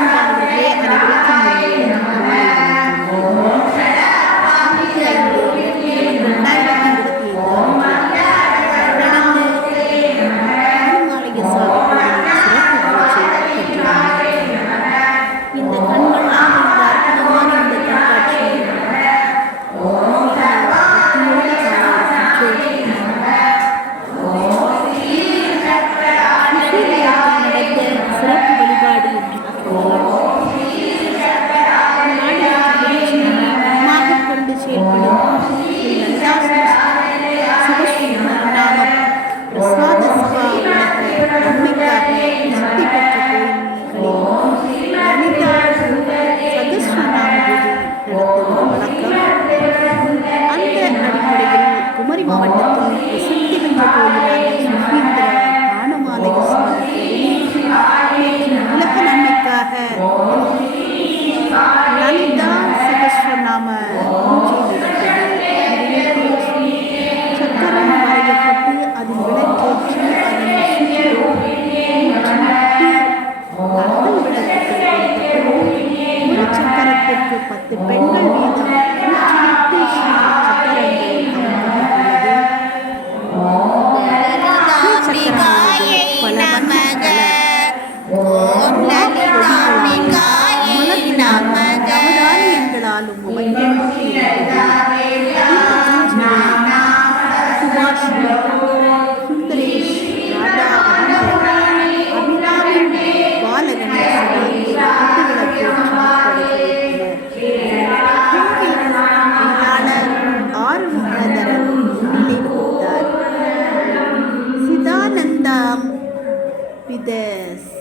அன்பானவர்களே, அனைவருக்கும் இனிய மாலை வணக்கம். 10 பெண்கள் வீதம் 108 நவதானியங்களாலும் சுந்தரேஷ் ராதா அபிராமி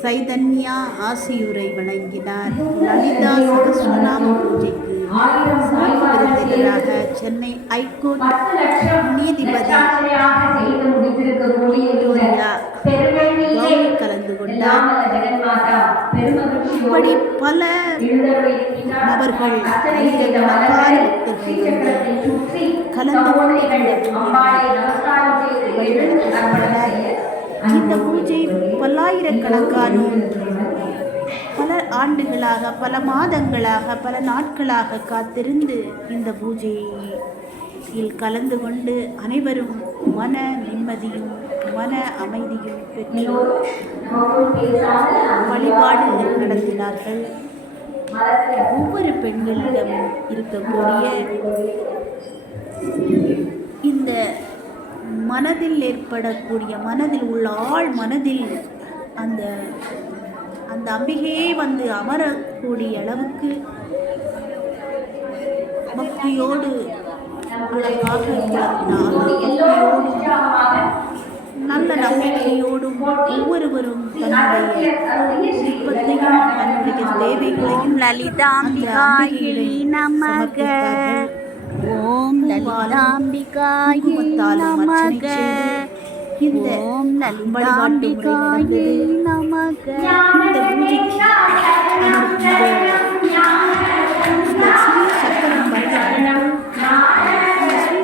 சைதன்யா ஆசியுரை வழங்கினார். லலிதா சகஸ்ரநாம பூஜைக்கு சிறப்பு விருந்தினராக சென்னை ஐகோர்ட் நீதிபதி விக்டோரியா கவுரி கலந்து கொண்டார். இப்படி பல நபர்கள் கலந்து இந்த பூஜை பல்லாயிரக்கணக்கானோர் பல ஆண்டுகளாக, பல மாதங்களாக, பல நாட்களாக காத்திருந்து இந்த பூஜையில் கலந்து கொண்டு அனைவரும் மன நிம்மதியும் மன அமைதியும் பெற்று வழிபாடு நடத்தினார்கள். ஒவ்வொரு பெண்களிடம் இருக்கக்கூடிய இந்த மனதில் ஏற்படக்கூடிய, மனதில் உள்ள ஆழ் மனதில் அந்த அம்பிகையே வந்து அமரக்கூடிய அளவுக்கு பக்தியோடு அழகாக நல்ல நம்பிக்கையோடும் ஒவ்வொருவரும் தன்னுடைய விருப்பத்தையும் தன்னுடைய தேவைகளையும் லலிதாம்பிகாயை நமக. ஓம் லலிதாம்பிகாயை நமக. ஓம் லலிதாம்பிகாயை நமக. இந்த பூஜைக்கு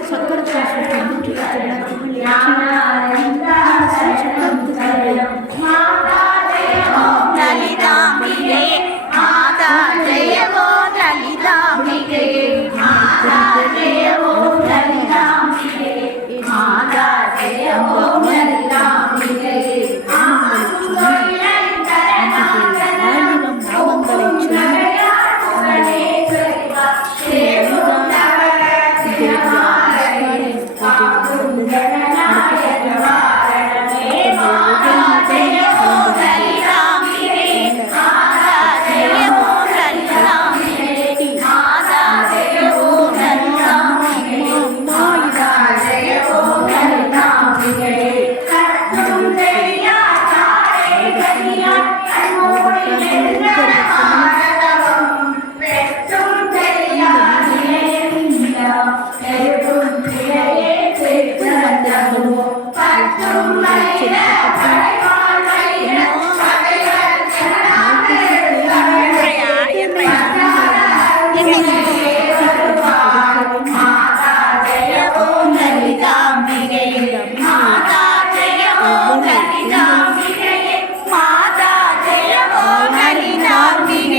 சக்கரத்தை சுற்றி லலிதாம்பிகை மாதா ஜெய ஓம் லலிதாம்பிகை மாதா ஜெய ஓம் லலிதாம்பிகை மாதா ஜெய ஓம் லலிதாம்பிகை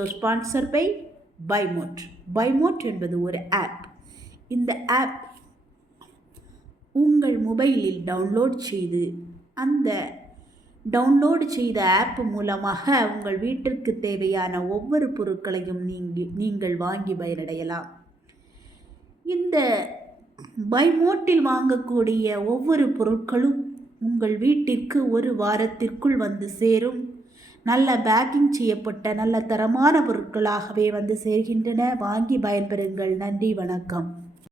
வீடியோ ஸ்பான்சர் பை பைமோட். பைமோட் என்பது ஒரு ஆப். இந்த ஆப் உங்கள் மொபைலில் டவுன்லோட் செய்து அந்த டவுன்லோடு செய்த ஆப் மூலமாக உங்கள் வீட்டிற்கு தேவையான ஒவ்வொரு பொருட்களையும் நீங்கள் வாங்கி பயனடையலாம். இந்த பைமோட்டில் வாங்கக்கூடிய ஒவ்வொரு பொருட்களும் உங்கள் வீட்டிற்கு ஒரு வாரத்திற்குள் வந்து சேரும். நல்ல பேக்கிங் செய்யப்பட்ட நல்ல தரமான பொருட்களாகவே வந்து சேர்கின்றன. வாங்கி பயன்பெறுங்கள். நன்றி, வணக்கம்.